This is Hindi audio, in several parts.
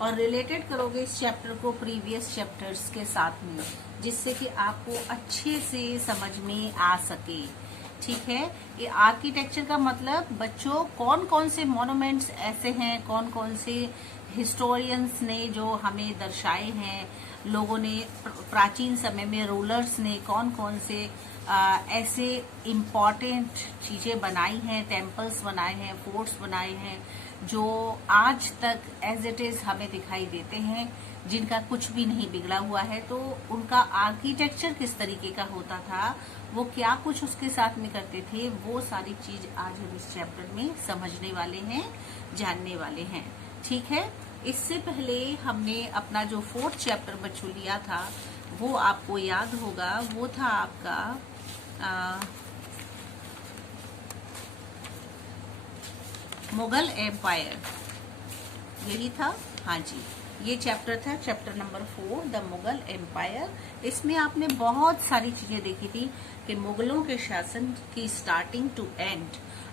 और रिलेटेड करोगे इस चैप्टर को प्रीवियस चैप्टर्स के साथ में, जिससे कि आपको अच्छे से समझ में आ सके। ठीक है, ये आर्किटेक्चर का मतलब बच्चों कौन कौन से मॉन्यूमेंट्स ऐसे हैं, कौन कौन से हिस्टोरियंस ने जो हमें दर्शाए हैं, लोगों ने प्राचीन समय में रूलर्स ने कौन कौन से ऐसे इम्पॉर्टेंट चीजें बनाई हैं, टेम्पल्स बनाए हैं, फोर्ट्स बनाए हैं, जो आज तक एज इट इज हमें दिखाई देते हैं, जिनका कुछ भी नहीं बिगड़ा हुआ है। तो उनका आर्किटेक्चर किस तरीके का होता था, वो क्या कुछ उसके साथ में करते थे, वो सारी चीज आज हम इस चैप्टर में समझने वाले हैं, जानने वाले हैं। ठीक है, इससे पहले हमने अपना जो 4th चैप्टर बच्चों लिया था, वो आपको याद होगा, वो था आपका मुगल एम्पायर। यही था, हाँ जी, ये चैप्टर था, chapter number 4, the Mughal empire. इसमें आपने बहुत सारी चीजें देखी थी कि मुगलों के शासन की स्टार्टिंग टू एंड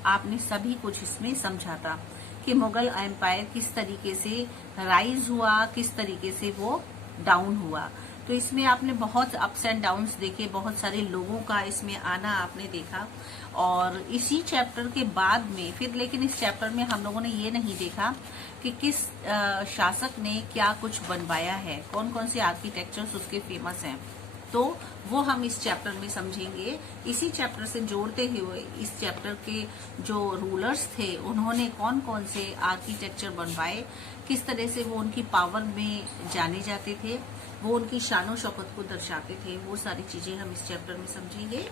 आपने सभी कुछ इसमें समझा था कि मुगल एम्पायर किस तरीके से राइज हुआ, किस तरीके से वो डाउन हुआ। तो इसमें आपने बहुत अप्स एंड डाउन्स देखे, बहुत सारे लोगों का इसमें आना आपने देखा। और इसी चैप्टर के बाद में फिर, लेकिन इस चैप्टर में हम लोगों ने ये नहीं देखा कि किस शासक ने क्या कुछ बनवाया है, कौन कौन से आर्किटेक्चर्स उसके फेमस हैं, तो वो हम इस चैप्टर में समझेंगे। इसी चैप्टर से जोड़ते हुए इस चैप्टर के जो रूलर्स थे, उन्होंने कौन कौन से आर्किटेक्चर बनवाए, किस तरह से वो उनकी पावर में जाने जाते थे, वो उनकी शानो शौकत को दर्शाते थे, वो सारी चीजें हम इस चैप्टर में समझेंगे।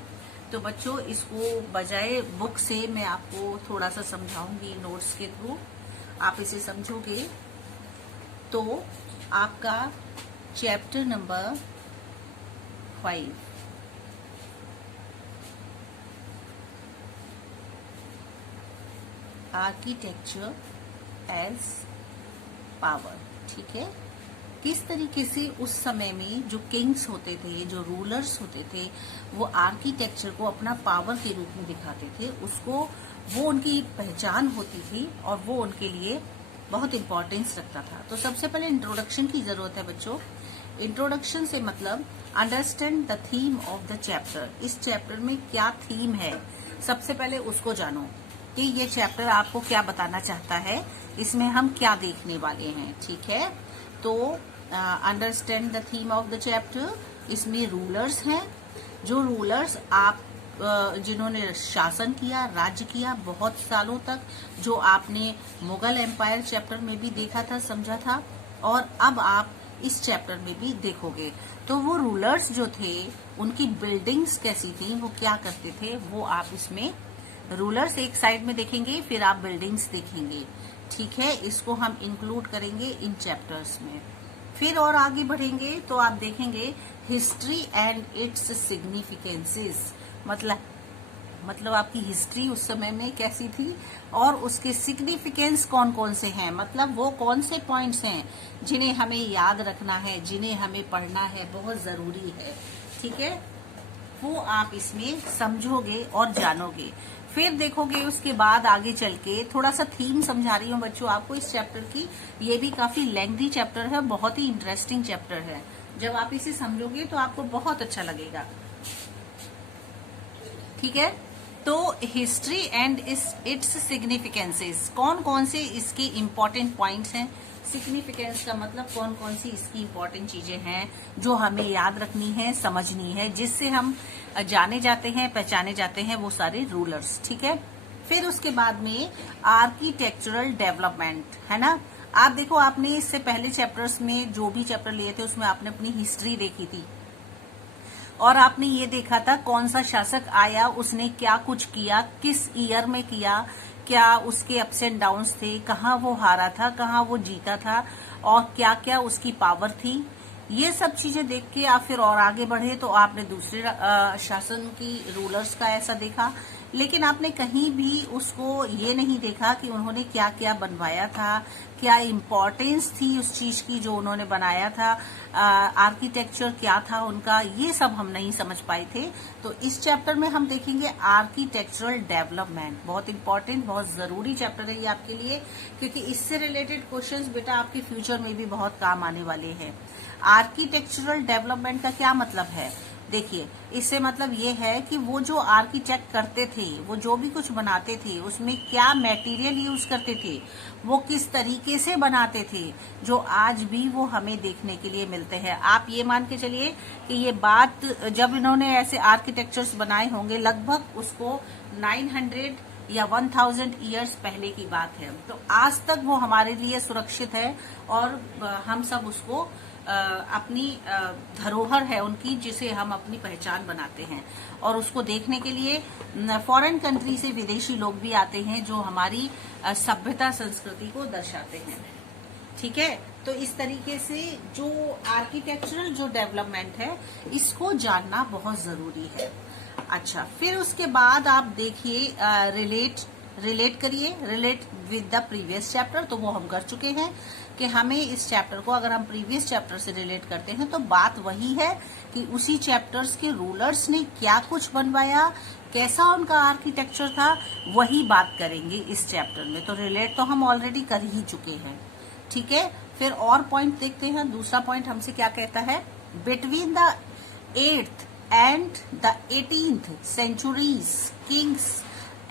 तो बच्चों, इसको बजाय बुक से मैं आपको थोड़ा सा समझाऊंगी नोट्स के थ्रू, आप इसे समझोगे तो आपका chapter number 5 architecture as power. ठीक है, किस तरीके से उस समय में जो किंग्स होते थे, जो रूलर्स होते थे, वो आर्किटेक्चर को अपना पावर के रूप में दिखाते थे, उसको वो उनकी पहचान होती थी और वो उनके लिए बहुत इंपॉर्टेंस रखता था। तो सबसे पहले इंट्रोडक्शन की जरूरत है बच्चों। इंट्रोडक्शन से मतलब understand the theme of the chapter. इस चैप्टर में क्या थीम है, सबसे पहले उसको जानो कि ये चैप्टर आपको क्या बताना चाहता है, इसमें हम क्या देखने वाले हैं। ठीक है, तो understand the theme of the chapter. इसमें रूलर्स हैं, जो रूलर्स आप जिन्होंने शासन किया, राज्य किया बहुत सालों तक, जो आपने मुगल एम्पायर चैप्टर में भी देखा था, समझा था, और अब आप इस चैप्टर में भी देखोगे। तो वो रूलर्स जो थे, उनकी बिल्डिंग्स कैसी थी, वो क्या करते थे, वो आप इसमें रूलर्स एक साइड में देखेंगे, फिर आप बिल्डिंग्स देखेंगे। ठीक है, इसको हम इंक्लूड करेंगे इन चैप्टर्स में। फिर और आगे बढ़ेंगे तो आप देखेंगे हिस्ट्री एंड इट्स सिग्निफिकेंसेस, मतलब आपकी हिस्ट्री उस समय में कैसी थी और उसके सिग्निफिकेंस कौन कौन से हैं, मतलब वो कौन से पॉइंट्स हैं जिन्हें हमें याद रखना है, जिन्हें हमें पढ़ना है, बहुत जरूरी है। ठीक है, वो आप इसमें समझोगे और जानोगे। फिर देखोगे उसके बाद आगे चल के, थोड़ा सा थीम समझा रही हूँ बच्चों आपको इस चैप्टर की। ये भी काफी लेंथी चैप्टर है, बहुत ही इंटरेस्टिंग चैप्टर है। जब आप इसे समझोगे तो आपको बहुत अच्छा लगेगा। ठीक है, तो हिस्ट्री एंड इट्स सिग्निफिकेंसेस, कौन कौन से इसके इम्पोर्टेंट पॉइंट्स हैं। सिग्निफिकेंस का मतलब कौन कौन सी इसकी इम्पोर्टेंट चीजें हैं जो हमें याद रखनी है, समझनी है, जिससे हम जाने जाते हैं, पहचाने जाते हैं वो सारे रूलर्स। ठीक है, फिर उसके बाद में आर्किटेक्चरल डेवलपमेंट है ना। आप देखो, आपने इससे पहले चैप्टर्स में जो भी चैप्टर लिए थे उसमें आपने अपनी हिस्ट्री देखी थी और आपने ये देखा था कौन सा शासक आया, उसने क्या कुछ किया, किस ईयर में किया, क्या उसके अप्स एंड डाउन्स थे, कहाँ वो हारा था, कहाँ वो जीता था, और क्या क्या उसकी पावर थी। ये सब चीजें देख के आप फिर और आगे बढ़े तो आपने दूसरे शासन की रूलर्स का ऐसा देखा लेकिन आपने कहीं भी उसको ये नहीं देखा कि उन्होंने क्या क्या बनवाया था, क्या इम्पोर्टेंस थी उस चीज की जो उन्होंने बनाया था, आर्किटेक्चर क्या था उनका, ये सब हम नहीं समझ पाए थे। तो इस चैप्टर में हम देखेंगे आर्किटेक्चरल डेवलपमेंट। बहुत इंपॉर्टेंट, बहुत जरूरी चैप्टर है ये आपके लिए, क्योंकि इससे रिलेटेड क्वेश्चंस बेटा आपके फ्यूचर में भी बहुत काम आने वाले हैं। आर्किटेक्चरल डेवलपमेंट का क्या मतलब है? देखिए, इससे मतलब ये है कि वो जो आर्किटेक्ट करते थे, वो जो भी कुछ बनाते थे, उसमें क्या मटेरियल यूज करते थे, वो किस तरीके से बनाते थे, जो आज भी वो हमें देखने के लिए मिलते हैं। आप ये मान के चलिए कि ये बात जब इन्होंने ऐसे आर्किटेक्चर्स बनाए होंगे, लगभग उसको 900 या 1000 ईयर्स पहले की बात है। तो आज तक वो हमारे लिए सुरक्षित है और हम सब उसको अपनी धरोहर है उनकी, जिसे हम अपनी पहचान बनाते हैं। और उसको देखने के लिए फॉरेन कंट्री से विदेशी लोग भी आते हैं जो हमारी सभ्यता संस्कृति को दर्शाते हैं। ठीक है, तो इस तरीके से जो आर्किटेक्चरल जो डेवलपमेंट है, इसको जानना बहुत जरूरी है। अच्छा, फिर उसके बाद आप देखिए रिलेट करिए, relate with the previous chapter. तो वो हम कर चुके हैं कि हमें इस चैप्टर को अगर हम प्रीवियस चैप्टर से रिलेट करते हैं तो बात वही है कि उसी चैप्टर्स के रूलर्स ने क्या कुछ बनवाया, कैसा उनका आर्किटेक्चर था, वही बात करेंगे इस चैप्टर में। तो रिलेट तो हम ऑलरेडी कर ही चुके हैं। ठीक है, फिर और पॉइंट देखते हैं। दूसरा पॉइंट हमसे क्या कहता है? Between the 8th and the 18th centuries, kings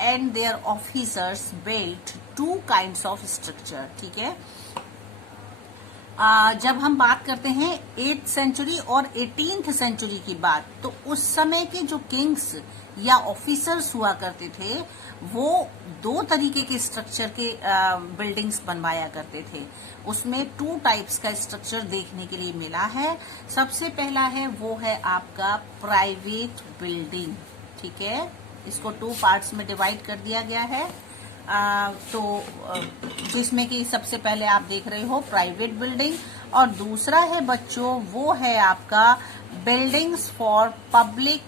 and their officers built two kinds of structure। ठीक है, जब हम बात करते हैं 8th सेंचुरी और 18th सेंचुरी की बात, तो उस समय के जो किंग्स या ऑफिसर्स हुआ करते थे, वो 2 तरीके के स्ट्रक्चर के बिल्डिंग्स बनवाया करते थे। उसमें 2 टाइप्स का स्ट्रक्चर देखने के लिए मिला है। सबसे पहला है वो है आपका प्राइवेट बिल्डिंग। ठीक है, इसको 2 पार्ट्स में डिवाइड कर दिया गया है। तो जिसमें कि सबसे पहले आप देख रहे हो प्राइवेट बिल्डिंग, और दूसरा है बच्चों वो है आपका बिल्डिंग्स फॉर पब्लिक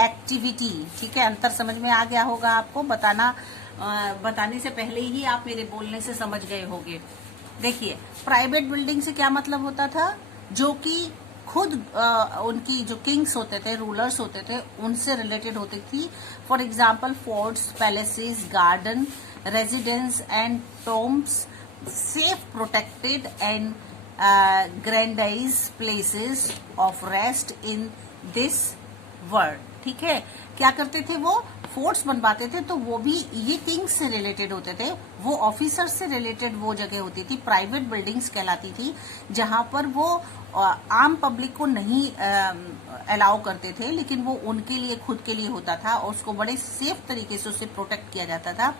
एक्टिविटी। ठीक है, अंतर समझ में आ गया होगा आपको। बताने से पहले ही आप मेरे बोलने से समझ गए होंगे। देखिए, प्राइवेट बिल्डिंग से क्या मतलब होता था? जो कि खुद उनकी जो किंग्स होते थे, रूलर्स होते थे, उनसे रिलेटेड होती थी। For example forts, palaces, garden, residence and tombs, safe protected and grandiose places of rest in this world. ठीक है, क्या करते थे? वो फोर्ट्स बनवाते थे, तो वो भी ये किंग्स से रिलेटेड होते थे, वो ऑफिसर्स से रिलेटेड वो जगह होती थी। प्राइवेट बिल्डिंग्स कहलाती थी, जहां पर वो आम पब्लिक को नहीं अलाउ करते थे, लेकिन वो उनके लिए, खुद के लिए होता था, और उसको बड़े सेफ तरीके से उसे प्रोटेक्ट किया जाता था।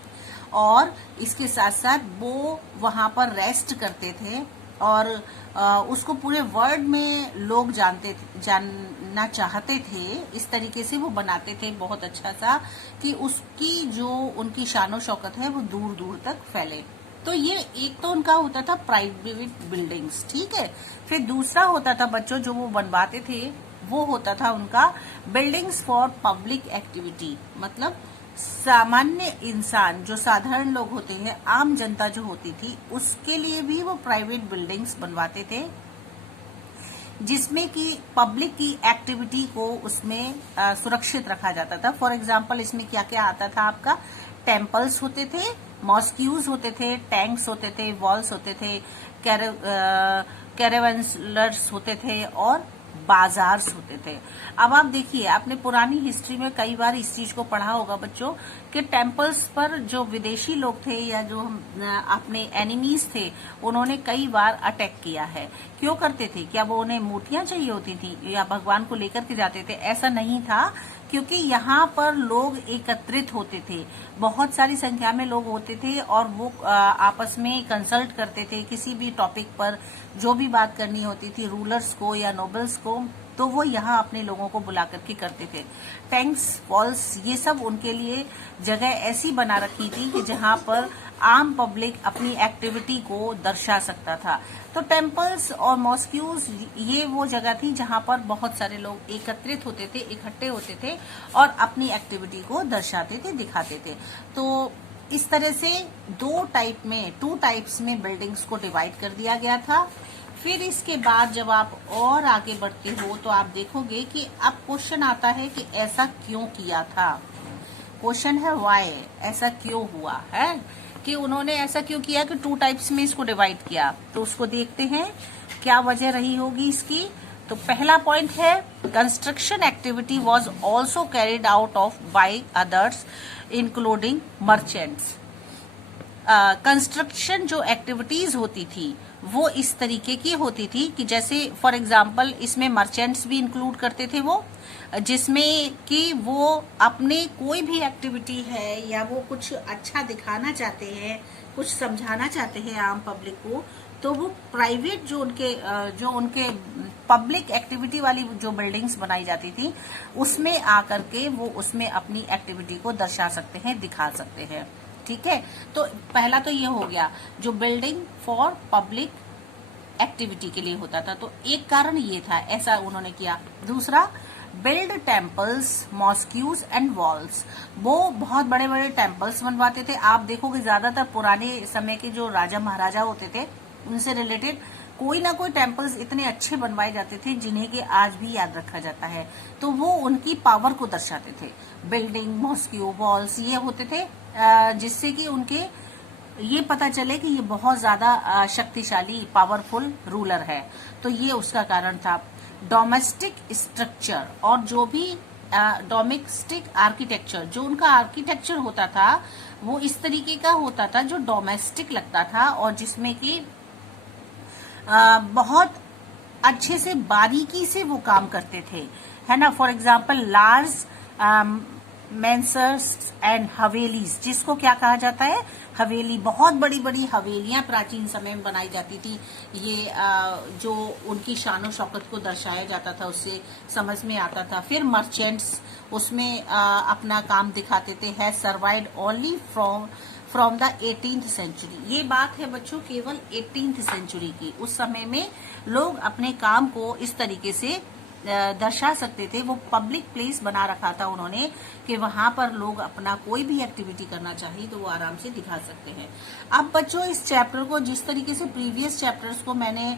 और इसके साथ साथ वो वहां पर रेस्ट करते थे, और उसको पूरे वर्ल्ड में लोग जानना चाहते थे। इस तरीके से वो बनाते थे बहुत अच्छा सा, कि उसकी जो उनकी शानो शौकत है वो दूर दूर तक फैले। तो ये एक तो उनका होता था प्राइवेट बिल्डिंग्स। ठीक है, फिर दूसरा होता था बच्चों जो वो बनवाते थे, वो होता था उनका बिल्डिंग्स फॉर पब्लिक एक्टिविटी। मतलब सामान्य इंसान, जो साधारण लोग होते हैं, आम जनता जो होती थी, उसके लिए भी वो प्राइवेट बिल्डिंग्स बनवाते थे, जिसमें कि पब्लिक की एक्टिविटी को उसमें सुरक्षित रखा जाता था। फॉर एग्जाम्पल, इसमें क्या क्या आता था आपका? टेम्पल्स होते थे, मॉस्क्यूज होते थे, टैंक्स होते थे, वॉल्स होते थे, कैरेवंसलर्स होते थे, और बाजार होते थे। अब आप देखिए, आपने पुरानी हिस्ट्री में कई बार इस चीज को पढ़ा होगा बच्चों, कि टेम्पल्स पर जो विदेशी लोग थे या जो अपने एनिमीज थे, उन्होंने कई बार अटैक किया है। क्यों करते थे? क्या वो उन्हें मूर्तियां चाहिए होती थी या भगवान को लेकर के जाते थे? ऐसा नहीं था, क्योंकि यहाँ पर लोग एकत्रित होते थे, बहुत सारी संख्या में लोग होते थे, और वो आपस में कंसल्ट करते थे किसी भी टॉपिक पर, जो भी बात करनी होती थी रूलर्स को या नोबल्स को, तो वो यहाँ अपने लोगों को बुला करके करते थे। टैंक्स, वॉल्स, ये सब उनके लिए जगह ऐसी बना रखी थी कि जहाँ पर आम पब्लिक अपनी एक्टिविटी को दर्शा सकता था। तो टेम्पल्स और मॉस्क्यूज ये वो जगह थी जहां पर बहुत सारे लोग एकत्रित होते थे, इकट्ठे होते थे और अपनी एक्टिविटी को दर्शाते थे, दिखाते थे। तो इस तरह से टू टाइप्स में बिल्डिंग्स को डिवाइड कर दिया गया था। फिर इसके बाद जब आप और आगे बढ़ते हो तो आप देखोगे कि अब क्वेश्चन आता है कि ऐसा क्यों किया था। क्वेश्चन है व्हाई, ऐसा क्यों हुआ है कि उन्होंने ऐसा क्यों किया कि टू टाइप्स में इसको डिवाइड किया। तो उसको देखते हैं क्या वजह रही होगी इसकी। तो पहला पॉइंट है construction activity was also carried out of by others including merchants. Construction जो एक्टिविटीज होती थी वो इस तरीके की होती थी कि जैसे फॉर एग्जांपल इसमें मर्चेंट्स भी इंक्लूड करते थे वो, जिसमें कि वो अपने कोई भी एक्टिविटी है या वो कुछ अच्छा दिखाना चाहते हैं, कुछ समझाना चाहते हैं आम पब्लिक को, तो वो प्राइवेट जो उनके पब्लिक एक्टिविटी वाली जो बिल्डिंग्स बनाई जाती थी उसमें आकर के वो उसमें अपनी एक्टिविटी को दर्शा सकते हैं, दिखा सकते हैं। ठीक है, तो पहला तो ये हो गया जो बिल्डिंग फॉर पब्लिक एक्टिविटी के लिए होता था, तो एक कारण ये था, ऐसा उन्होंने किया। दूसरा, बिल्ड टेम्पल्स, मॉस्क्यूज एंड वॉल्स। वो बहुत बड़े बड़े टेम्पल्स बनवाते थे। आप देखोगे ज्यादातर पुराने समय के जो राजा महाराजा होते थे उनसे रिलेटेड कोई ना कोई टेम्पल्स इतने अच्छे बनवाए जाते थे जिन्हें कि आज भी याद रखा जाता है। तो वो उनकी पावर को दर्शाते थे। बिल्डिंग, मॉस्क्यू, वॉल्स ये होते थे जिससे कि उनके ये पता चले कि ये बहुत ज्यादा शक्तिशाली, पावरफुल रूलर है। तो ये उसका कारण था। डोमेस्टिक स्ट्रक्चर और जो भी डोमेस्टिक आर्किटेक्चर, जो उनका आर्किटेक्चर होता था वो इस तरीके का होता था जो डोमेस्टिक लगता था और जिसमें कि बहुत अच्छे से बारीकी से वो काम करते थे, है ना। For example large mansions and havelis, जिसको क्या कहा जाता है, हवेली। बहुत बड़ी बड़ी हवेलियां प्राचीन समय में बनाई जाती थी। ये जो उनकी शानो शौकत को दर्शाया जाता था उससे समझ में आता था। फिर मर्चेंट्स उसमें अपना काम दिखाते थे। है survived only from the 18th century. ये बात है बच्चों केवल 18th सेंचुरी की। उस समय में लोग अपने काम को इस तरीके से दर्शा सकते थे। वो पब्लिक प्लेस बना रखा था उन्होंने कि वहां पर लोग अपना कोई भी एक्टिविटी करना चाहिए तो वो आराम से दिखा सकते हैं। अब बच्चों इस चैप्टर को जिस तरीके से प्रीवियस चैप्टर्स को मैंने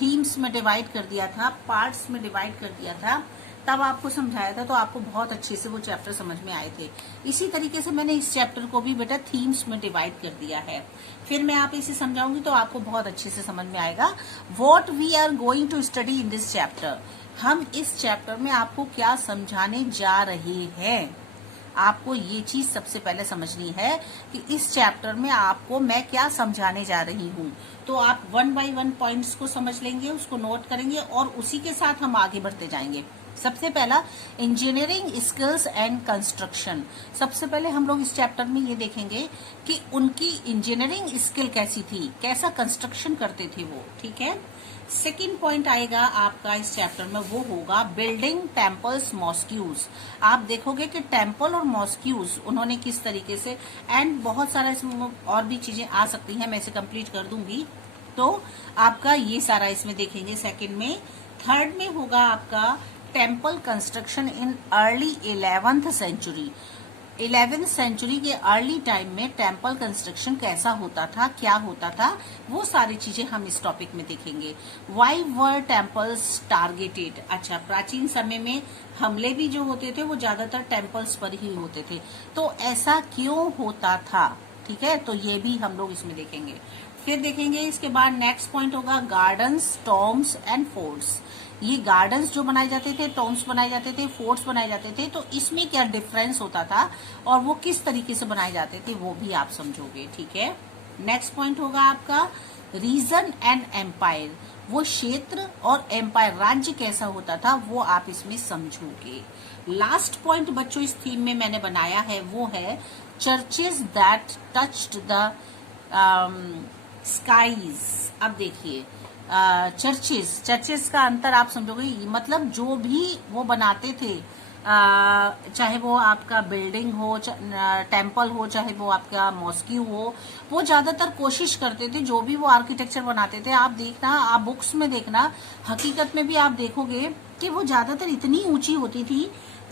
थीम्स में डिवाइड कर दिया था, पार्ट्स में डिवाइड कर दिया था, तब आपको समझाया था तो आपको बहुत अच्छे से वो चैप्टर समझ में आए थे। इसी तरीके से मैंने इस चैप्टर को भी बेटा थीम्स में डिवाइड कर दिया है। फिर मैं आप इसे समझाऊंगी तो आपको बहुत अच्छे से समझ में आएगा। What we are going to study in this chapter, हम इस चैप्टर में आपको क्या समझाने जा रहे हैं। आपको ये चीज सबसे पहले समझनी है कि इस चैप्टर में आपको मैं क्या समझाने जा रही हूँ। तो आप 1 by 1 पॉइंट्स को समझ लेंगे, उसको नोट करेंगे और उसी के साथ हम आगे बढ़ते जाएंगे। सबसे पहला इंजीनियरिंग स्किल्स एंड कंस्ट्रक्शन। सबसे पहले हम लोग इस चैप्टर में ये देखेंगे कि उनकी इंजीनियरिंग स्किल कैसी थी, कैसा कंस्ट्रक्शन करते थे वो। ठीक है, सेकेंड पॉइंट आएगा आपका इस चैप्टर में, वो होगा बिल्डिंग टेम्पल्स, मॉस्क्यूज। आप देखोगे कि टेम्पल और मॉस्क्यूज उन्होंने किस तरीके से, एंड बहुत सारा इसमें और भी चीजें आ सकती हैं, मैं इसे कंप्लीट कर दूंगी तो आपका ये सारा इसमें देखेंगे सेकंड में। थर्ड में होगा आपका temple construction in early 11th century. 11th century के अर्ली टाइम में टेम्पल कंस्ट्रक्शन कैसा होता था, क्या होता था, वो सारी चीजें हम इस टॉपिक में देखेंगे। Why were temples targeted. अच्छा, प्राचीन समय में हमले भी जो होते थे वो ज्यादातर टेम्पल्स पर ही होते थे, तो ऐसा क्यों होता था। ठीक है, तो ये भी हम लोग इसमें देखेंगे। फिर देखेंगे इसके बाद नेक्स्ट पॉइंट होगा गार्डन्स, टॉम्स एंड फोर्ट्स। ये गार्डन्स जो बनाए जाते थे, टॉम्स बनाए जाते थे, फोर्ट्स बनाए जाते थे, तो इसमें क्या डिफरेंस होता था और वो किस तरीके से बनाए जाते थे वो भी आप समझोगे। ठीक है, नेक्स्ट पॉइंट होगा आपका रीजन एंड एम्पायर। वो क्षेत्र और एम्पायर, राज्य कैसा होता था वो आप इसमें समझोगे। लास्ट पॉइंट बच्चों इस थीम में मैंने बनाया है वो है churches that touched the skies. अब देखिए चर्चेस का अंतर आप समझोगे, मतलब जो भी वो बनाते थे चाहे वो आपका बिल्डिंग हो, टेम्पल हो, चाहे वो आपका मॉस्क्यू हो, वो ज्यादातर कोशिश करते थे, जो भी वो आर्किटेक्चर बनाते थे, आप देखना, आप बुक्स में देखना, हकीकत में भी आप देखोगे कि वो ज्यादातर इतनी ऊंची होती थी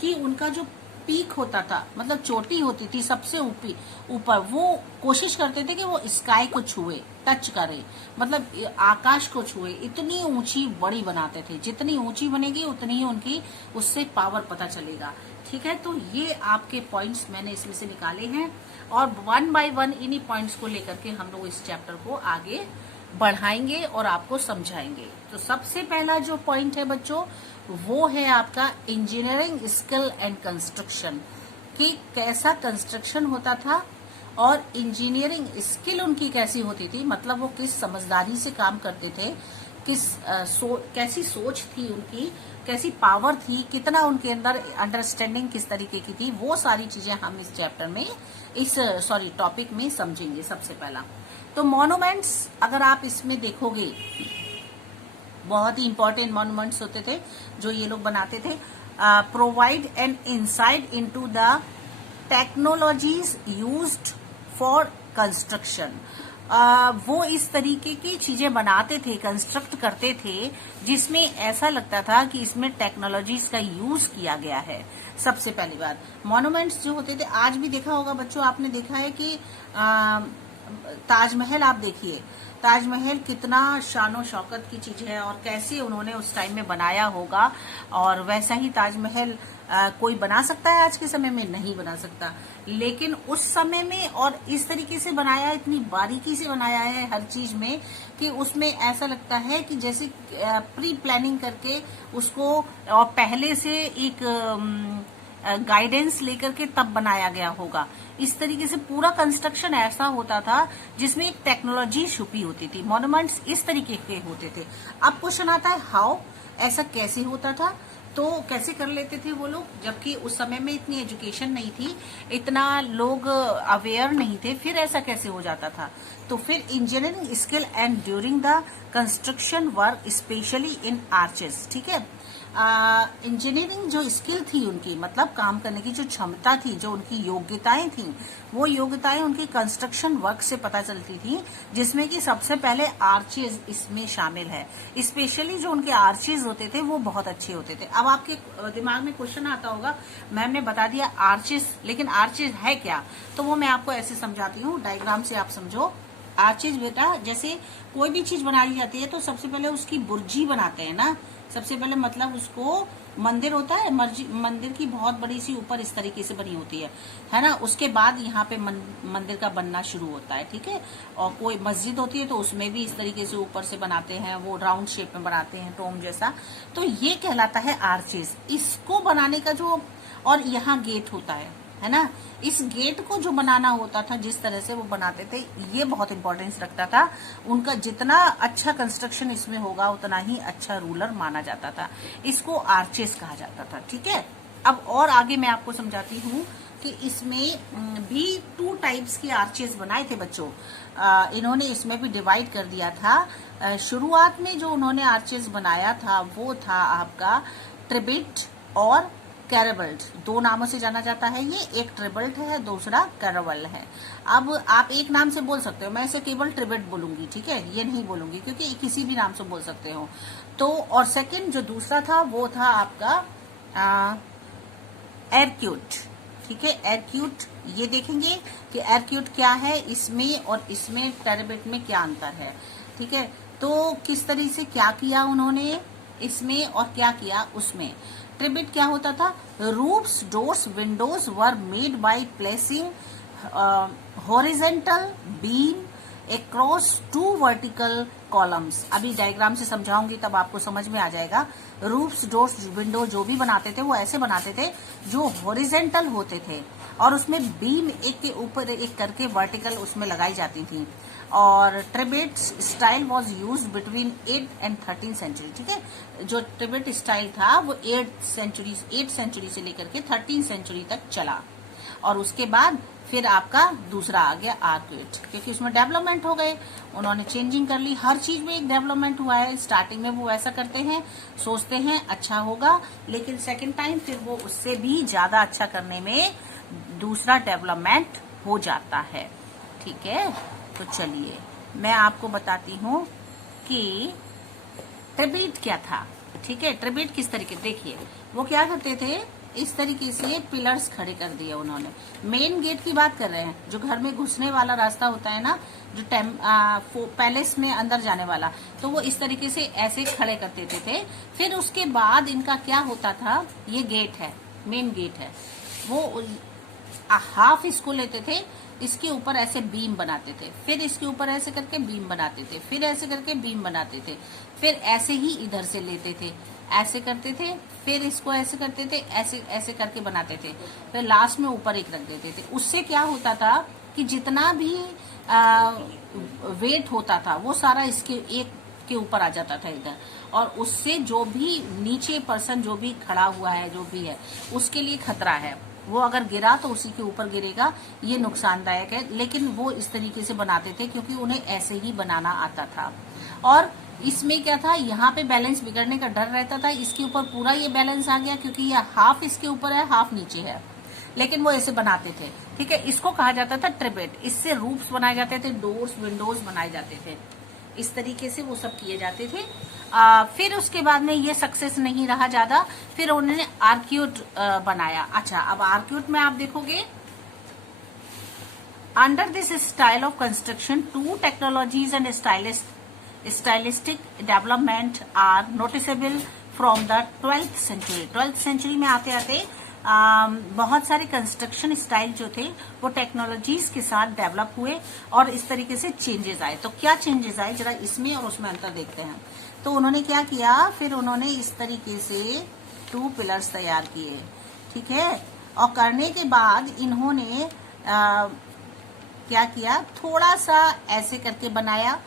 कि उनका जो पीक होता था, मतलब चोटी होती थी सबसे ऊपर, वो कोशिश करते थे कि वो स्काई को छुए, टच करे, मतलब आकाश को छुए, इतनी ऊंची बड़ी बनाते थे। जितनी ऊंची बनेगी उतनी ही उनकी उससे पावर पता चलेगा। ठीक है, तो ये आपके पॉइंट्स मैंने इसमें से निकाले हैं और वन बाय वन इन्हीं पॉइंट्स को लेकर के हम लोग इस चैप्टर को आगे बढ़ाएंगे और आपको समझाएंगे। तो सबसे पहला जो पॉइंट है बच्चों, वो है आपका इंजीनियरिंग स्किल एंड कंस्ट्रक्शन, कि कैसा कंस्ट्रक्शन होता था और इंजीनियरिंग स्किल उनकी कैसी होती थी, मतलब वो किस समझदारी से काम करते थे, कैसी सोच थी उनकी, कैसी पावर थी, कितना उनके अंदर अंडरस्टैंडिंग किस तरीके की थी, वो सारी चीजें हम इस चैप्टर में, इस टॉपिक में समझेंगे। सबसे पहला तो मॉन्यूमेंट्स, अगर आप इसमें देखोगे, बहुत ही इंपॉर्टेंट मॉन्यूमेंट्स होते थे जो ये लोग बनाते थे। Provide an insight into the technologies used for construction. वो इस तरीके की चीजें बनाते थे, कंस्ट्रक्ट करते थे, जिसमें ऐसा लगता था कि इसमें टेक्नोलॉजीज का यूज किया गया है। सबसे पहली बात, मॉन्यूमेंट्स जो होते थे, आज भी देखा होगा बच्चों, आपने देखा है कि ताजमहल आप देखिए, ताजमहल कितना शानो शौकत की चीज है और कैसे उन्होंने उस टाइम में बनाया होगा, और वैसा ही ताजमहल कोई बना सकता है आज के समय में? नहीं बना सकता, लेकिन उस समय में और इस तरीके से बनाया, इतनी बारीकी से बनाया है हर चीज में कि उसमें ऐसा लगता है कि जैसे प्री प्लानिंग करके उसको और पहले से एक गाइडेंस लेकर के तब बनाया गया होगा। इस तरीके से पूरा कंस्ट्रक्शन ऐसा होता था जिसमें एक टेक्नोलॉजी छुपी होती थी। मॉन्यूमेंट्स इस तरीके के होते थे। अब क्वेश्चन आता है हाउ, ऐसा कैसे होता था, तो कैसे कर लेते थे वो लोग, जबकि उस समय में इतनी एजुकेशन नहीं थी, इतना लोग अवेयर नहीं थे, फिर ऐसा कैसे हो जाता था? तो फिर engineering skill and during the construction work specially in arches. ठीक है, इंजीनियरिंग जो स्किल थी उनकी, मतलब काम करने की जो क्षमता थी, जो उनकी योग्यताएं थी, वो योग्यताएं उनकी कंस्ट्रक्शन वर्क से पता चलती थी, जिसमें कि सबसे पहले आर्चेज इसमें शामिल है। स्पेशली जो उनके आर्चेज होते थे वो बहुत अच्छे होते थे। अब आपके दिमाग में क्वेश्चन आता होगा, मैम ने बता दिया आर्चेज, लेकिन आर्चेज है क्या? तो वो मैं आपको ऐसे समझाती हूँ, डायग्राम से आप समझो। आर्चेज बेटा, जैसे कोई भी चीज बनाई जाती है तो सबसे पहले उसकी बुर्जी बनाते हैं ना, सबसे पहले, मतलब उसको मंदिर होता है, मंदिर की बहुत बड़ी सी ऊपर इस तरीके से बनी होती है ना, उसके बाद यहाँ पे मंदिर का बनना शुरू होता है। ठीक है, और कोई मस्जिद होती है तो उसमें भी इस तरीके से ऊपर से बनाते हैं, वो राउंड शेप में बनाते हैं, टोम जैसा, तो ये कहलाता है आर्चेस। इसको बनाने का जो, और यहाँ गेट होता है ना, इस गेट को जो बनाना होता था, जिस तरह से वो बनाते थे, ये बहुत इंपॉर्टेंस रखता था। उनका जितना अच्छा कंस्ट्रक्शन इसमें होगा उतना ही अच्छा रूलर माना जाता था। इसको आर्चेस कहा जाता था। ठीक है, अब और आगे मैं आपको समझाती हूँ कि इसमें भी 2 टाइप्स की आर्चेस बनाए थे बच्चों। इन्होंने इसमें भी डिवाइड कर दिया था। शुरुआत में जो उन्होंने आर्चेस बनाया था वो था आपका ट्रिबिट और कैरावल्ट, 2 नामों से जाना जाता है ये, एक ट्रिबल्ट है, दूसरा कैरावल है। अब आप एक नाम से बोल सकते हो, मैं इसे केवल ट्रिबिट बोलूंगी, ठीक है, ये नहीं बोलूंगी क्योंकि किसी भी नाम से बोल सकते हो। तो और सेकंड जो दूसरा था वो था आपका एरक्यूट। ठीक है, एरक्यूट, ये देखेंगे कि एरक्यूट क्या है, इसमें और इसमें टेराबिट में क्या अंतर है। ठीक है, तो किस तरह से क्या किया उन्होंने इसमें और क्या किया उसमें। ट्रिबिट क्या होता था, roofs, doors, Windows were made by placing horizontal beam across 2 vertical columns. अभी डायग्राम से समझाऊंगी तब आपको समझ में आ जाएगा। रूफ्स, डोर्स, विंडो जो भी बनाते थे वो ऐसे बनाते थे जो हॉरिजेंटल होते थे और उसमें बीम एक के ऊपर एक करके वर्टिकल उसमें लगाई जाती थी। और trabeate style was used between 8 and 13 century. ठीक है, जो ट्रिबिट स्टाइल था वो 8 सेंचुरी से लेकर के 13 सेंचुरी तक चला। और उसके बाद फिर आपका दूसरा आ गया आर्क्यूट, क्योंकि उसमें डेवलपमेंट हो गए, उन्होंने चेंजिंग कर ली, हर चीज में एक डेवलपमेंट हुआ है। स्टार्टिंग में वो ऐसा करते हैं, सोचते हैं अच्छा होगा, लेकिन सेकंड टाइम फिर वो उससे भी ज्यादा अच्छा करने में दूसरा डेवलपमेंट हो जाता है। ठीक है, तो चलिए मैं आपको बताती हूँ कि ट्रिब्यूट क्या था। ठीक है, ट्रिब्यूट किस तरीके, देखिए वो क्या करते थे, इस तरीके से पिलर्स खड़े कर दिए उन्होंने। मेन गेट की बात कर रहे हैं, जो घर में घुसने वाला रास्ता होता है ना, जो पैलेस में अंदर जाने वाला, तो वो इस तरीके से ऐसे खड़े कर देते थे। फिर उसके बाद इनका क्या होता था, ये गेट है, मेन गेट है, वो हाफ इसको लेते थे, इसके ऊपर ऐसे बीम बनाते थे, फिर इसके ऊपर ऐसे करके बीम बनाते थे, फिर ऐसे करके बीम बनाते थे, फिर ऐसे ही इधर से लेते थे, ऐसे करते थे, फिर इसको ऐसे करते थे, ऐसे ऐसे करके बनाते थे, फिर लास्ट में ऊपर एक रख देते थे। उससे क्या होता था कि जितना भी वेट होता था वो सारा इसके एक के ऊपर आ जाता था इधर, और उससे जो भी नीचे पर्सन जो भी खड़ा हुआ है, जो भी है, उसके लिए खतरा है। वो अगर गिरा तो उसी के ऊपर गिरेगा, ये नुकसानदायक है। लेकिन वो इस तरीके से बनाते थे क्योंकि उन्हें ऐसे ही बनाना आता था। और इसमें क्या था, यहाँ पे बैलेंस बिगड़ने का डर रहता था, इसके ऊपर पूरा ये बैलेंस आ गया क्योंकि ये हाफ इसके ऊपर है, हाफ नीचे है, लेकिन वो ऐसे बनाते थे। ठीक है, इसको कहा जाता था ट्रिबेट। इससे रूफ्स बनाए जाते थे, डोर्स विंडोज बनाए जाते थे, इस तरीके से वो सब किए जाते थे। फिर उसके बाद में ये सक्सेस नहीं रहा ज्यादा, फिर उन्होंने आर्क्यूट बनाया। अच्छा, अब आर्क्यूट में आप देखोगे, under this style of construction two technologies and stylistic development are noticeable from the 12th century। 12th century में आते आते बहुत सारे कंस्ट्रक्शन स्टाइल जो थे वो टेक्नोलॉजीज के साथ डेवलप हुए और इस तरीके से चेंजेस आए। तो क्या चेंजेस आए, जरा इसमें और उसमें अंतर देखते हैं। तो उन्होंने क्या किया, फिर उन्होंने इस तरीके से 2 पिलर्स तैयार किए। ठीक है, और करने के बाद इन्होंने क्या किया, थोड़ा सा ऐसे करके बनाया,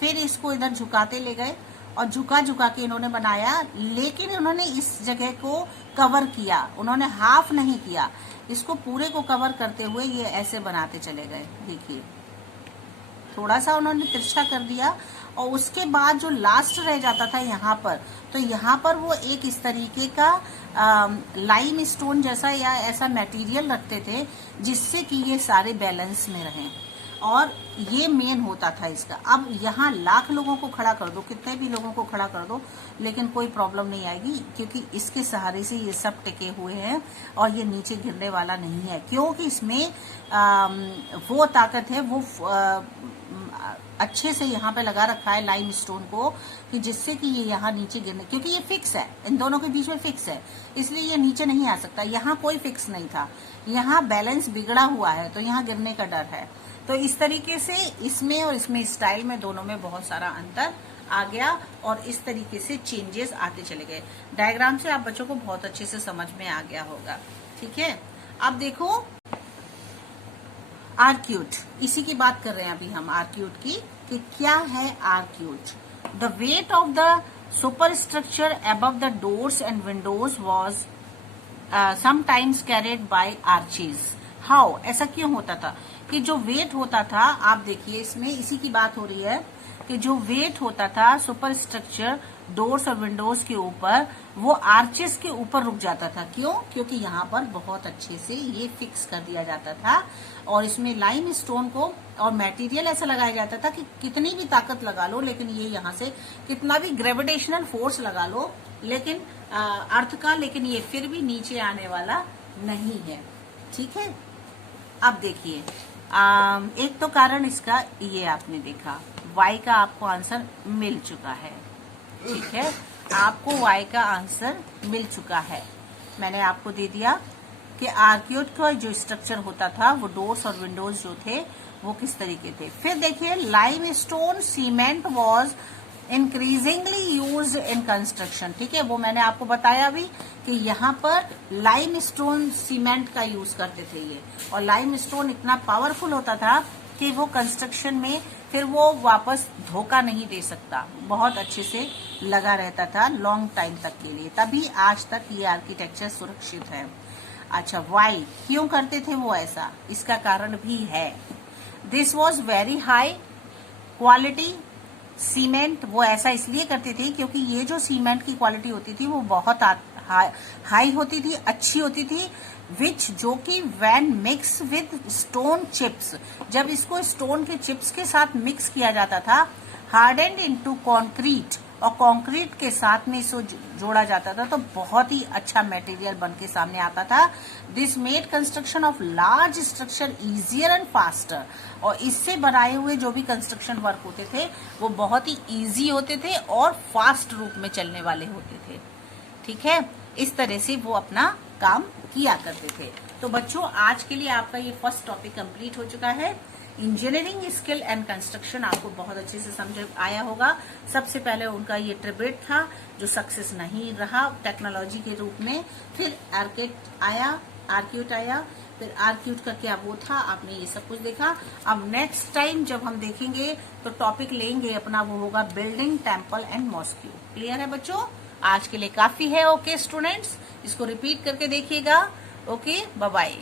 फिर इसको इधर झुकाते ले गए और झुका झुका के इन्होंने बनाया। लेकिन उन्होंने इस जगह को कवर किया, उन्होंने हाफ नहीं किया, इसको पूरे को कवर करते हुए ये ऐसे बनाते चले गए। देखिए, थोड़ा सा उन्होंने तिरछा कर दिया और उसके बाद जो लास्ट रह जाता था यहाँ पर, तो यहाँ पर वो एक इस तरीके का लाइम स्टोन जैसा या ऐसा मटेरियल रखते थे जिससे कि ये सारे बैलेंस में रहें, और ये मेन होता था इसका। अब यहाँ लाख लोगों को खड़ा कर दो, कितने भी लोगों को खड़ा कर दो, लेकिन कोई प्रॉब्लम नहीं आएगी क्योंकि इसके सहारे से ये सब टिके हुए हैं और ये नीचे गिरने वाला नहीं है, क्योंकि इसमें वो ताकत है, वो अच्छे से यहाँ पे लगा रखा है लाइम स्टोन को, कि जिससे कि ये यहाँ नीचे गिरने, क्योंकि ये फिक्स है, इन दोनों के बीच में फिक्स है, इसलिए ये नीचे नहीं आ सकता। यहाँ कोई फिक्स नहीं था, यहाँ बैलेंस बिगड़ा हुआ है, तो यहाँ गिरने का डर है। तो इस तरीके से इसमें और इसमें स्टाइल में दोनों में बहुत सारा अंतर आ गया और इस तरीके से चेंजेस आते चले गए। डायग्राम से आप बच्चों को बहुत अच्छे से समझ में आ गया होगा। ठीक है, अब देखो आर्क्यूट, इसी की बात कर रहे हैं अभी हम आर्क्यूट की, कि क्या है arcuate. The weight of the super structure above the doors and Windows was sometimes carried by arches. How, ऐसा क्यों होता था कि जो वेट होता था, आप देखिए इसमें इसी की बात हो रही है कि जो वेट होता था सुपर स्ट्रक्चर डोर्स और विंडोज के ऊपर, वो आर्चेस के ऊपर रुक जाता था। क्यों, क्योंकि यहाँ पर बहुत अच्छे से ये फिक्स कर दिया जाता था और इसमें लाइम स्टोन को और मटेरियल ऐसा लगाया जाता था कि कितनी भी ताकत लगा लो, लेकिन ये यहाँ से कितना भी ग्रेविटेशनल फोर्स लगा लो, लेकिन अर्थ का, लेकिन ये फिर भी नीचे आने वाला नहीं है। ठीक है, अब देखिए एक तो कारण इसका ये आपने देखा, y का आपको आंसर मिल चुका है। ठीक है, आपको y का आंसर मिल चुका है, मैंने आपको दे दिया कि आर्क्यूट का जो स्ट्रक्चर होता था वो डोर्स और विंडोज जो थे वो किस तरीके थे। फिर देखिए lime stone cement was increasingly use in construction. ठीक है, वो मैंने आपको बताया अभी कि यहाँ पर लाइम स्टोन सीमेंट का यूज करते थे ये, और लाइम स्टोन इतना पावरफुल होता था कि वो कंस्ट्रक्शन में फिर वो वापस धोखा नहीं दे सकता, बहुत अच्छे से लगा रहता था लॉन्ग टाइम तक के लिए, तभी आज तक ये आर्किटेक्चर सुरक्षित है। अच्छा, वाई क्यों करते थे वो ऐसा? इसका कारण भी है। This was very high quality cement. वो ऐसा इसलिए करते थे क्योंकि ये जो सीमेंट की क्वालिटी होती थी वो बहुत हाई होती थी, अच्छी होती थी, विच जो कि when mix with stone chips, जब इसको स्टोन के चिप्स के साथ मिक्स किया जाता था, हार्डेंड इनटू कॉन्क्रीट, और कंक्रीट के साथ में इसको जोड़ा जाता था, तो बहुत ही अच्छा मटेरियल बन के सामने आता था। This made construction of large structure easier and faster, और इससे बनाए हुए जो भी कंस्ट्रक्शन वर्क होते थे वो बहुत ही इजी होते थे और फास्ट रूप में चलने वाले होते थे। ठीक है, इस तरह से वो अपना काम किया करते थे। तो बच्चों, आज के लिए आपका ये फर्स्ट टॉपिक कंप्लीट हो चुका है। इंजीनियरिंग स्किल एंड कंस्ट्रक्शन आपको बहुत अच्छे से समझ आया होगा। सबसे पहले उनका ये ट्रिब्यूट था जो सक्सेस नहीं रहा टेक्नोलॉजी के रूप में, फिर आर्क्यूट आया, फिर आर्क्यूट का क्या वो था, आपने ये सब कुछ देखा। अब नेक्स्ट टाइम जब हम देखेंगे तो टॉपिक लेंगे अपना, वो होगा building, temple and mosque. Clear है बच्चों? आज के लिए काफी है। ओके स्टूडेंट्स, इसको रिपीट करके देखिएगा। Okay, bye bye.